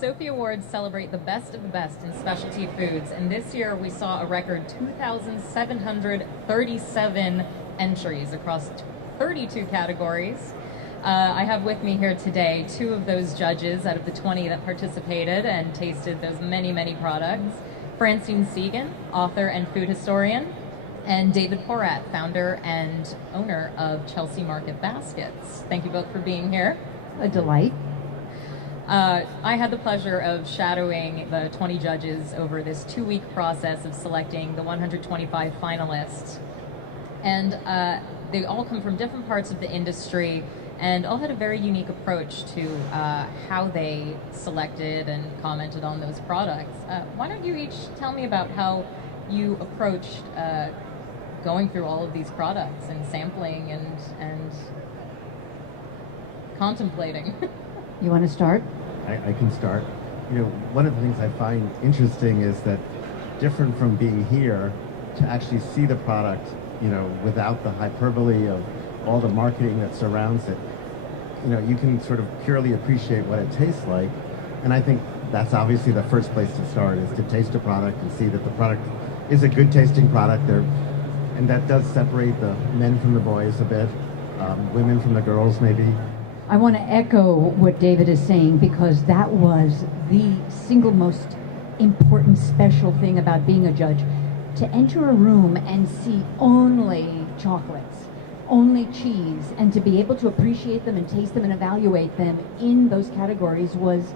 Sophie Awards celebrate the best of the best in specialty foods, and this year we saw a record 2,737 entries across 32 categories. I have with me here today two of those judges out of the 20 that participated and tasted those many, many products. Francine Segan, author and food historian, and David Porat, founder and owner of Chelsea Market Baskets. Thank you both for being here. A delight. I had the pleasure of shadowing the 20 judges over this 2-week process of selecting the 125 finalists. And they all come from different parts of the industry and all had a very unique approach to how they selected and commented on those products. Why don't you each tell me about how you approached going through all of these products and sampling and contemplating? You want to start? I can start. You know, one of the things I find interesting is that different from being here to actually see the product, you know, without the hyperbole of all the marketing that surrounds it. You know, you can sort of purely appreciate what it tastes like. And I think that's obviously the first place to start, is to taste a product and see that the product is a good tasting product. And that does separate the men from the boys a bit, women from the girls maybe. I want to echo what David is saying, because that was the single most important special thing about being a judge. To enter a room and see only chocolates, only cheese, and to be able to appreciate them and taste them and evaluate them in those categories was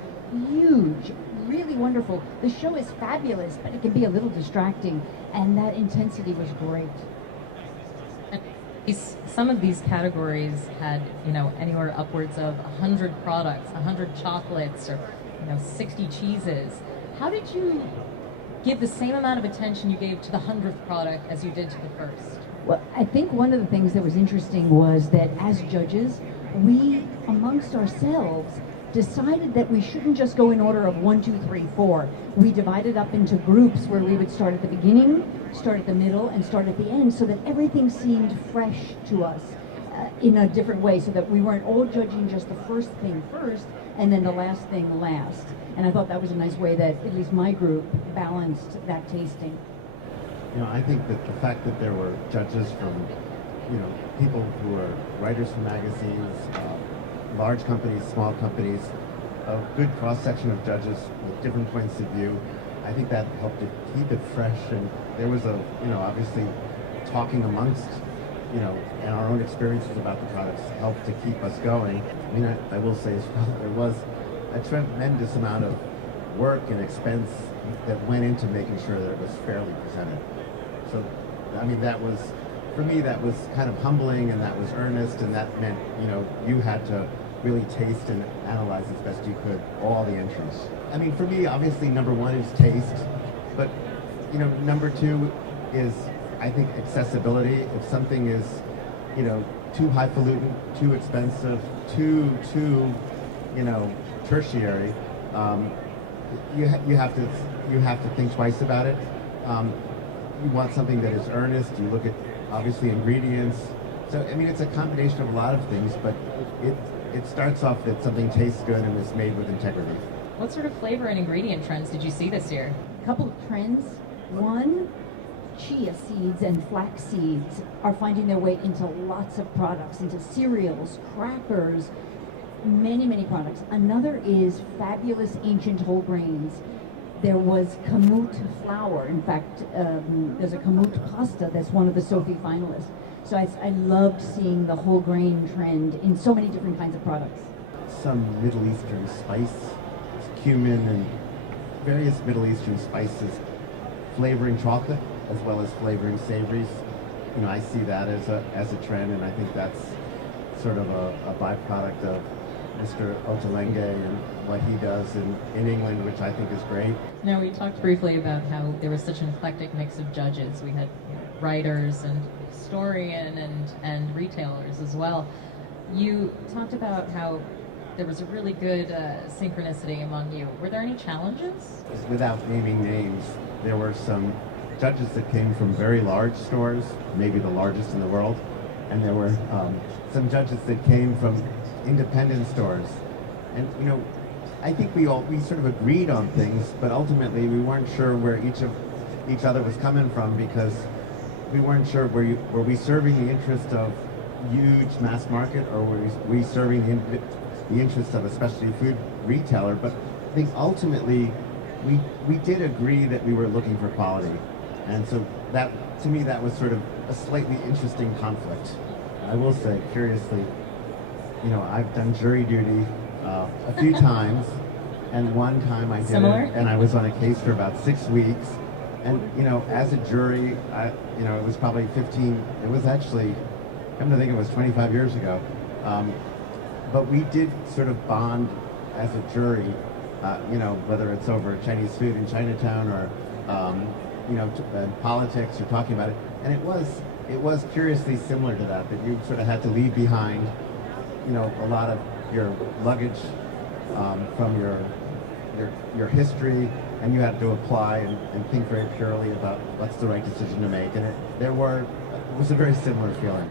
huge, really wonderful. The show is fabulous, but it can be a little distracting, and that intensity was great. Some of these categories had, you know, anywhere upwards of 100 products, 100 chocolates, or, you know, 60 cheeses. How did you give the same amount of attention you gave to the 100th product as you did to the first? Well, I think one of the things that was interesting was that as judges, we, amongst ourselves, decided that we shouldn't just go in order of 1, 2, 3, 4. We divided up into groups where we would start at the beginning, start at the middle, and start at the end, so that everything seemed fresh to us in a different way, so that we weren't all judging just the first thing first and then the last thing last. And I thought that was a nice way that at least my group balanced that tasting. You know, I think that the fact that there were judges from, you know, people who are writers for magazines, large companies, small companies, a good cross-section of judges with different points of view, I think that helped to keep it fresh. And there was a, you know, obviously talking amongst, you know, and our own experiences about the products helped to keep us going. I mean, I will say as well, there was a tremendous amount of work and expense that went into making sure that it was fairly presented. So, I mean, that was, for me, that was kind of humbling, and that was earnest, and that meant, you know, you had to really taste and analyze as best you could all the entries. I mean, for me, obviously, number one is taste, but, you know, number two is, I think, accessibility. If something is, you know, too highfalutin, too expensive, too, you know, tertiary, you have to think twice about it. You want something that is earnest. You look at, obviously, ingredients. So, I mean, it's a combination of a lot of things, but it starts off that something tastes good and is made with integrity. What sort of flavor and ingredient trends did you see this year? A couple of trends. One, chia seeds and flax seeds are finding their way into lots of products, into cereals, crackers, many, many products. Another is fabulous ancient whole grains. There was kamut flour. In fact, there's a kamut pasta that's one of the Sophie finalists. So I loved seeing the whole grain trend in so many different kinds of products. Some Middle Eastern spice, cumin and various Middle Eastern spices flavoring chocolate as well as flavoring savories. You know, I see that as a trend, and I think that's sort of a byproduct of Mr. Ottolenghi and what he does in England, which I think is great. Now, we talked briefly about how there was such an eclectic mix of judges. We had, you know, writers and historian and retailers as well. You talked about how there was a really good synchronicity among you. Were there any challenges? Without naming names, there were some judges that came from very large stores, maybe the largest in the world, and there were some judges that came from independent stores. And, you know, I think we sort of agreed on things, but ultimately we weren't sure where each other was coming from, because we weren't sure were we serving the interest of huge mass market, or were we serving the interest of a specialty food retailer. But I think ultimately we did agree that we were looking for quality, and so that, to me, that was sort of a slightly interesting conflict. I will say, curiously, you know, I've done jury duty a few times, and one time I did Similar? it, and I was on a case for about 6 weeks. And, you know, as a jury, it was probably 15, it was actually, come to think, it was 25 years ago. But we did sort of bond as a jury, you know, whether it's over Chinese food in Chinatown, or, you know, politics, or talking about it. And it was curiously similar to that you sort of had to leave behind, you know, a lot of your luggage from your history, and you had to apply and think very purely about what's the right decision to make. And it was a very similar feeling.